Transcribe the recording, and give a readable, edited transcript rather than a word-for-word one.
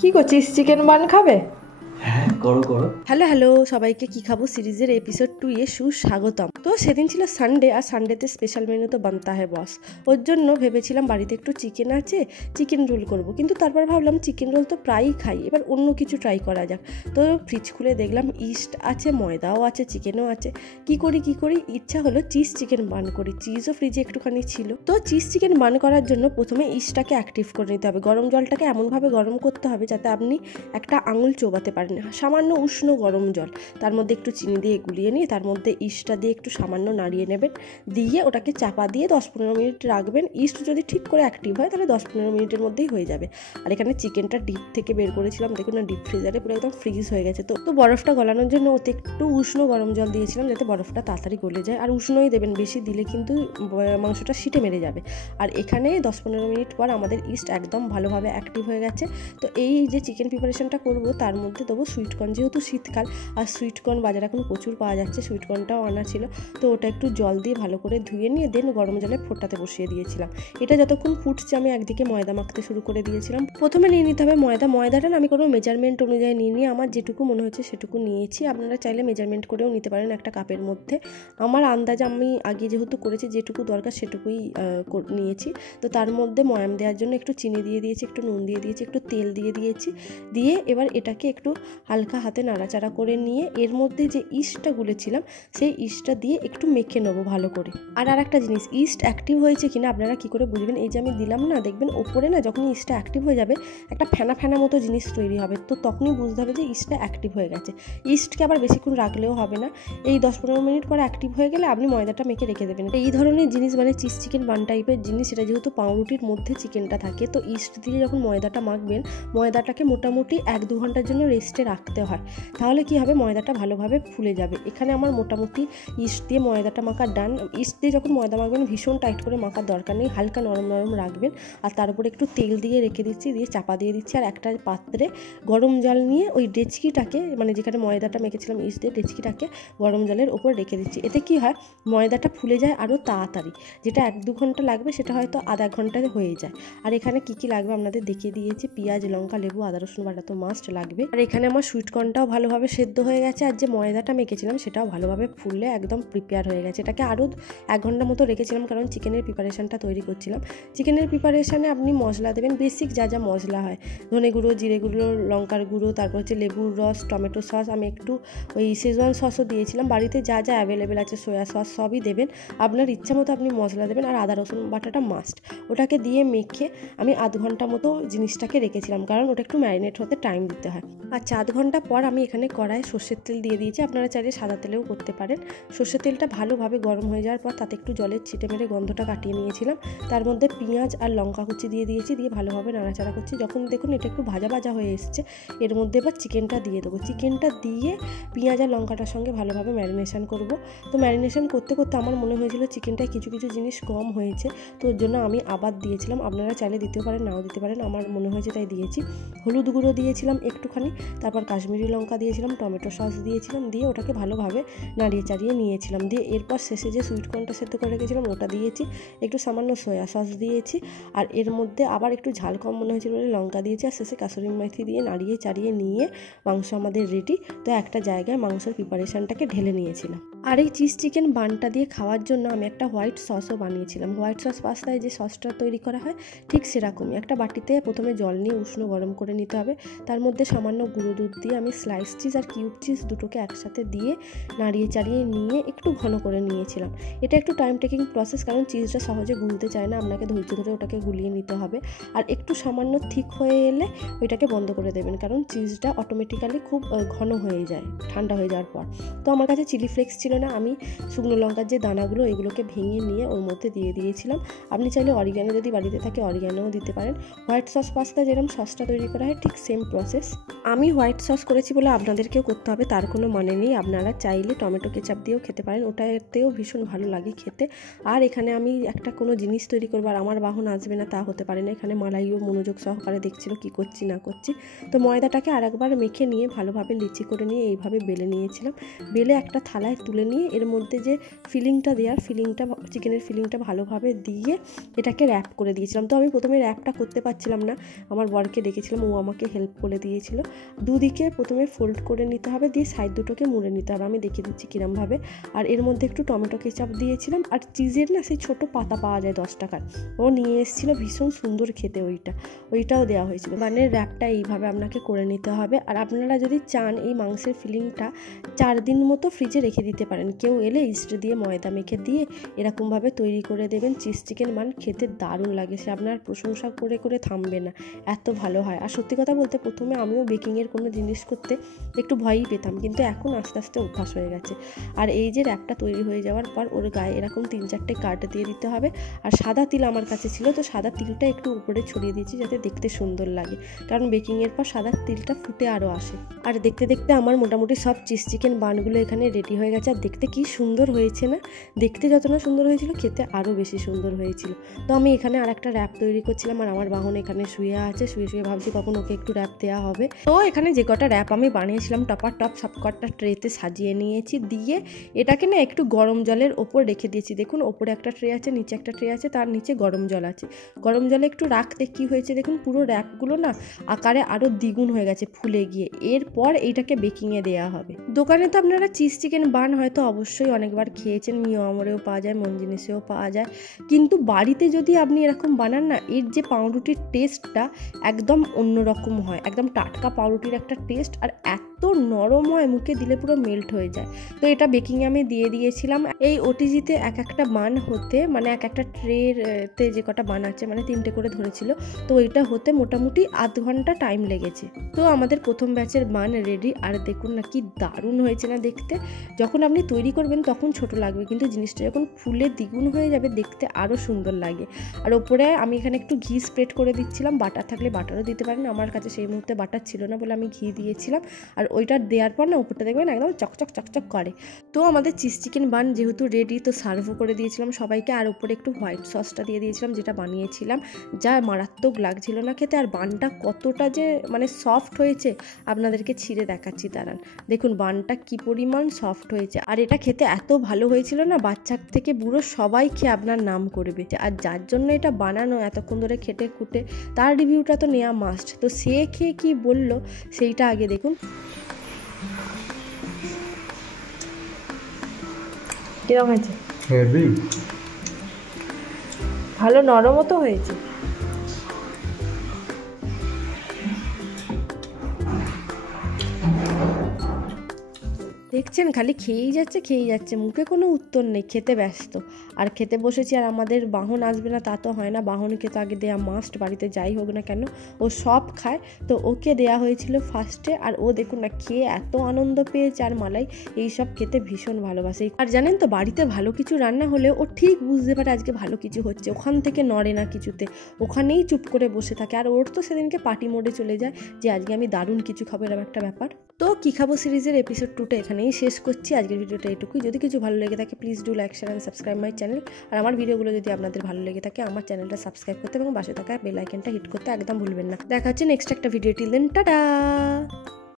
কি করছিস? Chicken bun খাবে? হ্যাঁ, করো করো। হ্যালো হ্যালো সবাইকে, কি খাবো সিরিজের এপিসোড 2 এ সুস্বাগতম। তো সেদিন ছিল সানডে, আর সানডেতে স্পেশাল মেনু তো বানতা হয় বস। ওর জন্য ভেবেছিলাম বাড়িতে একটু চিকেন আছে, চিকেন রোল করব, কিন্তু তারপর ভাবলাম চিকেন রোল তো প্রায়ই খাই, এবার অন্য কিছু ট্রাই করা যাক। তো ফ্রিজ খুলে দেখলাম ইস্ট আছে, ময়দাও আছে, চিকেনও আছে। কি করি ইচ্ছা হলো চিজ চিকেন বান করি। চিজও ফ্রিজে একটুখানি ছিল। তো চিজ চিকেন বান করার জন্য প্রথমে ইস্টটাকে অ্যাক্টিভ করে নিতে হবে। গরম জলটাকে এমনভাবে গরম করতে হবে যাতে আপনি একটা আঙুল চোবাতে পারেন। সামান্য উষ্ণ গরম জল, তার মধ্যে একটু চিনি দিয়ে গুলিয়ে নিয়ে তার মধ্যে ইস্টটা দিয়ে একটু সামান্য নাড়িয়ে নেবেন। দিয়ে ওটাকে চাপা দিয়ে 10-15 মিনিট রাখবেন। ইস্ট যদি ঠিক করে অ্যাক্টিভ হয় তাহলে 10-15 মিনিটের মধ্যেই হয়ে যাবে। আর এখানে চিকেনটা ডিপ থেকে বের করেছিলাম, দেখুন না, ডিপ ফ্রিজারে পুরো একদম ফ্রিজ হয়ে গেছে। তো বরফটা গলানোর জন্য ওতে একটু উষ্ণ গরম জল দিয়েছিলাম যাতে বরফটা তাড়াতাড়ি গলে যায়। আর উষ্ণই দেবেন, বেশি দিলে কিন্তু মাংসটা সিটে মেরে যাবে। আর এখানে 10-15 মিনিট পর আমাদের ইস্ট একদম ভালোভাবে অ্যাক্টিভ হয়ে গেছে। তো এই যে চিকেন প্রিপারেশনটা করব তার মধ্যে দেবো সুইটকর্ন, যেহেতু শীতকাল আর সুইটকর্ন বাজারে এখন প্রচুর পাওয়া যাচ্ছে। সুইটকর্নটাও আনা ছিল, তো ওটা একটু জল দিয়ে ভালো করে ধুয়ে নিয়ে দেন গরম জলে ফোটাতে বসিয়ে দিয়েছিলাম। এটা যতক্ষণ ফুটছে আমি একদিকে ময়দা মাখতে শুরু করে দিয়েছিলাম। প্রথমে নিয়ে নিতে হবে ময়দাটা আমি কোনো মেজারমেন্ট অনুযায়ী নিয়ে আমার যেটুকু মনে হচ্ছে সেটুকু নিয়েছি। আপনারা চাইলে মেজারমেন্ট করেও নিতে পারেন একটা কাপের মধ্যে। আমার আন্দাজে আমি আগে যেহেতু করেছি যেটুকু দরকার সেটুকুই নিয়েছি। তো তার মধ্যে ময়াম দেওয়ার জন্য একটু চিনি দিয়ে দিয়েছি, একটু নুন দিয়ে দিয়েছি, একটু তেল দিয়ে দিয়েছি। দিয়ে এবার এটাকে একটু হালকা হাতে নাড়াচাড়া করে নিয়ে এর মধ্যে যে ইস্টটা গুলেছিলাম সেই ইস্টটা দিয়ে একটু মেখে নেবো ভালো করে। আর একটা জিনিস, ইস্ট অ্যাক্টিভ হয়েছে কিনা আপনারা কি করে বুঝবেন? এই যে আমি দিলাম না, দেখবেন ওপরে না যখনই ইস্টটা অ্যাক্টিভ হয়ে যাবে একটা ফেনা ফেনা মতো জিনিস তৈরি হবে, তো তখনই বুঝতে হবে যে ইস্টটা অ্যাক্টিভ হয়ে গেছে। ইস্টকে আবার বেশিক্ষণ রাখলেও হবে না, এই 10-15 মিনিট পরে অ্যাক্টিভ হয়ে গেলে আপনি ময়দাটা মেখে রেখে দেবেন। এই ধরনের জিনিস মানে চিজ চিকেন বান টাইপের জিনিস, এটা যেহেতু পাউরুটির মধ্যে চিকেনটা থাকে, তো ইস্ট দিয়ে যখন ময়দাটা মাখবেন ময়দাটাকে মোটামুটি 1-2 ঘন্টার জন্য রেস্টে রাখতে হয়। তাহলে কি হবে, ময়দাটা ভালোভাবে ফুলে যাবে। এখানে আমার মোটামুটি ইস্ট দিয়ে ময়দাটা মাখা ডান। ইস্ট দিয়ে যখন ময়দা মাখবেন ভীষণ টাইট করে মাখার দরকার নেই, হালকা নরম নরম রাখবেন। আর তার উপরে একটু তেল দিয়ে রেখে দিচ্ছি, দিয়ে চাপা দিয়ে দিচ্ছি। আর একটা পাত্রে গরম জল নিয়ে ওই ডেচকিটাকে, মানে যেখানে ময়দাটা মেখেছিলাম ইস্ট দিয়ে, ডেচকিটাকে গরম জলের ওপর রেখে দিচ্ছি। এতে কি হয়, ময়দাটা ফুলে যায় আরও তাড়াতাড়ি। যেটা 1-2 ঘন্টা লাগবে সেটা হয়তো আধা ঘন্টায় হয়ে যায়। আর এখানে কি লাগবে আপনাদের দেখিয়ে দিয়েছি, পেঁয়াজ, লঙ্কা, লেবু, আদা রসুন বাটা তো মাস্ট লাগবে। আর এখানে আমার সুইটকর্নটাও ভালোভাবে সেদ্ধ হয়ে গেছে, আর যে ময়দাটা মেখেছিলাম সেটাও ভালোভাবে ফুলে একদম প্রিপেয়ার হয়ে গেছে। এটাকে আরও 1 ঘন্টা মতো রেখেছিলাম, কারণ চিকেনের প্রিপারেশনটা তৈরি করছিলাম। চিকেনের প্রিপারেশানে আপনি মশলা দেবেন, বেসিক যা যা মশলা হয়, ধনে গুঁড়ো, জিরে গুঁড়ো, লঙ্কার গুঁড়ো, তারপর হচ্ছে লেবুর রস, টমেটো সস, আমি একটু ওই শেজওয়ান সসও দিয়েছিলাম। বাড়িতে যা যা অ্যাভেলেবেল আছে, সয়া সস, সবই দেবেন। আপনার ইচ্ছা মতো আপনি মশলা দেবেন। আর আদা রসুন বাটাটা মাস্ট। ওটাকে দিয়ে মেখে আমি 1/2 ঘন্টা মতো জিনিসটাকে রেখেছিলাম, কারণ ওটা একটু ম্যারিনেট হতে টাইম দিতে হয়। আচ্ছা, 1/2 ঘন্টা পর আমি এখানে কড়াইয়ে সর্ষের তেল দিয়ে দিয়েছি। আপনারা চাইলে সাদা তেলেও করতে পারেন। সর্ষের তেলটা ভালোভাবে গরম হয়ে যাওয়ার পর তাতে একটু জলের ছিটে মেরে গন্ধটা কাটিয়ে নিয়েছিলাম। তার মধ্যে পেঁয়াজ আর লঙ্কা কুচি দিয়ে দিয়েছি, দিয়ে ভালোভাবে নাড়াচাড়া করছি। যখন দেখুন এটা একটু ভাজা ভাজা হয়ে এসছে, এর মধ্যে এবার চিকেনটা দিয়ে দেবো। চিকেনটা দিয়ে পেঁয়াজ আর লঙ্কাটার সঙ্গে ভালোভাবে ম্যারিনেশন করব। তো ম্যারিনেশন করতে করতে আমার মনে হয়েছিল চিকেনটায় কিছু কিছু জিনিস কম হয়েছে, তো ওর জন্য আমি আবার দিয়েছিলাম। আপনারা চাইলে দিতেও পারেন, নাও দিতে পারেন, আমার মনে হয়েছে তাই দিয়েছি। হলুদ গুঁড়ো দিয়েছিলাম একটুখানি, তারপর কাশ্মীরি লঙ্কা দিয়েছিলাম, টমেটো সস দিয়েছিলাম, দিয়ে ওটাকে ভালোভাবে নাড়িয়ে চাড়িয়ে নিয়েছিলাম। দিয়ে এরপর শেষে যে সুইটকর্নটা সেদ্ধ করে রেখেছিলাম ওটা দিয়েছি, একটু সামান্য সয়া সস দিয়েছি। আর এর মধ্যে আবার একটু ঝাল কম মনে হয়েছিল বলে লঙ্কা দিয়েছি। আর শেষে কাসুরি মেথি দিয়ে নাড়িয়ে চাড়িয়ে নিয়ে মাংস আমাদের রেডি। তো একটা জায়গায় মাংসের প্রিপারেশনটাকে ঢেলে নিয়েছিলাম। আর এই চিজ চিকেন বানটা দিয়ে খাওয়ার জন্য আমি একটা হোয়াইট সসও বানিয়েছিলাম। হোয়াইট সস পাস্তায় যে সসটা তৈরি করা হয় ঠিক সেরকমই। একটা বাটিতে প্রথমে জল নিয়ে উষ্ণ গরম করে নিতে হবে। তার মধ্যে সামান্য গুঁড়ো দুধ দিয়ে আমি স্লাইস চিজ আর কিউব চিজ দুটোকে একসাথে দিয়ে নাড়িয়ে চাড়িয়ে নিয়ে একটু ঘন করে নিয়েছিলাম। এটা একটু টাইম টেকিং প্রসেস, কারণ চিজটা সহজে গুলতে চায় না, আপনাকে ধৈর্য ধরে ওটাকে গুলিয়ে নিতে হবে। আর একটু সামান্য ঠিক হয়ে এলে ওইটাকে বন্ধ করে দেবেন, কারণ চিজটা অটোমেটিক্যালি খুব ঘন হয়ে যায় ঠান্ডা হয়ে যাওয়ার পর। তো আমার কাছে চিলি ফ্লেক্স ছিল না, আমি শুকনো লঙ্কার যে দানাগুলো এগুলোকে ভেঙে নিয়ে ওর মধ্যে দিয়ে দিয়েছিলাম। আপনি চাইলে অরিগ্যানো যদি বাড়িতে থাকে অরিগ্যানোও দিতে পারেন। হোয়াইট সস পাস্তা যেরকম সসটা তৈরি করা হয় ঠিক সেম প্রসেস। আমি হোয়াইট সস করেছি বলে আপনাদেরকেও করতে হবে তার কোনো মানে নেই। আপনারা চাইলে টমেটো কেচাপ দিয়েও খেতে পারেন, ওটাতেও ভীষণ ভালো লাগে খেতে। আর এখানে আমি একটা কোনো জিনিস তৈরি করবো আর আমার বাহন আসবে না তা হতে পারে না। এখানে মালাইও মনোযোগ সহকারে দেখছিল কি করছি না করছি। তো ময়দাটাকে আরেকবার মেখে নিয়ে ভালোভাবে লিচি করে নিয়ে এইভাবে বেলে নিয়েছিলাম। বেলে একটা থালায় তুলে তুলে নিয়ে এর মধ্যে যে ফিলিংটা দেওয়ার চিকেনের ফিলিংটা ভালোভাবে দিয়ে এটাকে র্যাপ করে দিয়েছিলাম। তো আমি প্রথমে র্যাপটা করতে পারছিলাম না, আমার বরকে ডেকেছিলাম, ও আমাকে হেল্প করে দিয়েছিল। দুদিকে প্রথমে ফোল্ড করে নিতে হবে, দিয়ে সাইড দুটোকে মুড়ে নিতে হবে। আমি দেখিয়ে দিচ্ছি কীরমভাবে। আর এর মধ্যে একটু টমেটো কেচাপ দিয়েছিলাম, আর চিজের না সেই ছোটো পাতা পাওয়া যায় 10 টাকার, ও নিয়ে এসেছিলো, ভীষণ সুন্দর খেতে ওইটাও দেওয়া হয়েছিল। বানের র্যাপটা এইভাবে আপনাকে করে নিতে হবে। আর আপনারা যদি চান এই মাংসের ফিলিংটা 4 দিন মতো ফ্রিজে রেখে দিতে পারেন। কেউ এলে ইস্ট দিয়ে ময়দা মেখে দিয়ে এরকমভাবে তৈরি করে দেবেন। চিজ চিকেন বান খেতে দারুণ লাগে, সে আপনার প্রশংসা করে করে থামবে না, এত ভালো হয়। আর সত্যি কথা বলতে প্রথমে আমিও বেকিংয়ের কোনো জিনিস করতে একটু ভয়ই পেতাম, কিন্তু এখন আস্তে আস্তে অভ্যাস হয়ে গেছে। আর এই যে র্যাপটা তৈরি হয়ে যাওয়ার পর ওর গায়ে এরকম 3-4টে কাট দিয়ে দিতে হবে। আর সাদা তিল আমার কাছে ছিল, তো সাদা তিলটা একটু উপরে ছড়িয়ে দিয়েছি যাতে দেখতে সুন্দর লাগে, কারণ বেকিংয়ের পর সাদা তিলটা ফুটে আরও আসে। আর দেখতে দেখতে আমার মোটামুটি সব চিজ চিকেন বানগুলো এখানে রেডি হয়ে গেছে। আর দেখতে কি সুন্দর হয়েছে না? দেখতে যত না সুন্দর হয়েছিল, খেতে আরও বেশি সুন্দর হয়েছিল। তো আমি এখানে আর একটা র্যাপ তৈরি করছিলাম, আর আমার বাহন এখানে শুয়ে আছে, শুয়ে ভাবছি কখন ওকে একটু র্যাপ দেওয়া হবে। তো এখানে যে কটা র্যাপ আমি বানিয়েছিলাম টপার টপ সব কটা ট্রেতে সাজিয়ে নিয়েছি, দিয়ে এটাকে না একটু গরম জলের ওপর রেখে দিয়েছি। দেখুন ওপরে একটা ট্রে আছে, নিচে একটা ট্রে আছে, তার নিচে গরম জল আছে। গরম জলে একটু রাখতে কি হয়েছে দেখুন, পুরো র্যাপগুলো না আকারে আরও দ্বিগুণ হয়ে গেছে ফুলে গিয়ে। এরপর এইটাকে বেকিংয়ে দেওয়া হবে। দোকানে তো আপনারা চিজ চিকেন বান হয়তো অবশ্যই অনেকবার খেয়েছেন, মিও আমরেও পাওয়া যায়, মন জিনিসেও পাওয়া যায়, কিন্তু বাড়িতে যদি আপনি এরকম বানান না, এর যে পাউরুটির টেস্টটা একদম অন্যরকম হয়, একদম টাটকা পাউরুটির একটা টেস্ট, আর এত নরম হয়, মুখে দিলে পুরো মেল্ট হয়ে যায়। তো এটা বেকিংয়ে আমি দিয়ে দিয়েছিলাম। এই ওটিজিতে এক একটা বান হতে, মানে এক একটা ট্রেতে যে কটা বান আছে, মানে 3টে করে ধরেছিল, তো এটা হতে মোটামুটি আধ ঘন্টা টাইম লেগেছে। তো আমাদের প্রথম ব্যাচের বান রেডি। আর দেখুন না কি দারুণ হয়েছে না দেখতে। যখন আপনি তৈরি করবেন তখন ছোট লাগবে, কিন্তু জিনিসটা যখন ফুলে দ্বিগুণ হয়ে যাবে দেখতে আরও সুন্দর লাগে। আর ওপরে আমি এখানে একটু ঘি স্প্রেড করে দিচ্ছিলাম, বাটার থাকলে বাটারও দিতে পারেন, আমার কাছে সেই মুহূর্তে বাটার ছিল না বলে আমি ঘি দিয়েছিলাম। আর ওইটা দেওয়ার পর না উপরটা দেখবেন একদম চকচক চকচক করে। তো আমাদের চিজ চিকেন বান যেহেতু রেডি, তো সার্ভও করে দিয়েছিলাম সবাইকে। আর উপরে একটু হোয়াইট সসটা দিয়ে দিয়েছিলাম, যেটা বানিয়েছিলাম, যা মারাত্মক লাগছিল না খেতে। আর বানটা কতটা যে মানে সফট হয়েছে আপনাদেরকে ছিঁড়ে দেখাচ্ছি, দাঁড়ান। দেখুন বানটা কি পরিমাণ সফট হয়েছে। আর এটা খেতে এত ভালো হয়েছিল না, বাচ্চা থেকে বুড়ো সবাই খেয়ে আপনার নাম করবে। আর যার জন্য এটা বানানো এতক্ষণ ধরে খেটে খুঁটে, তার রিভিউটা তো নেওয়া মাস্ট। তো সে খেয়ে কি বললো সেইটা আগে দেখুন। কিরকম হয়েছে? ভালো নরমও তো হয়েছে। দেখছেন খালি খেয়েই যাচ্ছে, মুখে কোনো উত্তর নেই, খেতে ব্যস্ত। আর খেতে বসেছি, আর আমাদের বাহন আসবে না তা তো হয় না, বাহনকে তো আগে দেওয়া মাস্ট, বাড়িতে যাই হোক না কেন ও সব খায়। তো ওকে দেওয়া হয়েছিল ফার্স্টে, আর ও দেখুন না খেয়ে এত আনন্দ পেয়েছে। আর মালাই এইসব খেতে ভীষণ ভালোবাসে। আর জানেন তো, বাড়িতে ভালো কিছু রান্না হলে ও ঠিক বুঝতে পারে আজকে ভালো কিছু হচ্ছে, ওখান থেকে নড়ে না কিছুতে, ওখানেই চুপ করে বসে থাকে। আর ওর তো সেদিনকে পার্টি মোডে চলে যায় যে আজকে আমি দারুণ কিছু খাবো, এরকম একটা ব্যাপার। তো কি খাবো সিরিজের এপিসোড 2টা এখানেই শেষ করছি। আজকের ভিডিওটা এটুকুই। যদি কিছু ভালো লেগে থাকে please do like, share and subscribe my channel. আর আমার ভিডিওগুলো যদি আপনাদের ভালো লেগে থাকে আমার চ্যানেলটা সাবস্ক্রাইব করতে এবং পাশে থাকা বেল আইকনটা হিট করতে একদম ভুলবেন না। দেখা হচ্ছে নেক্সট একটা ভিডিও। Till then, tata.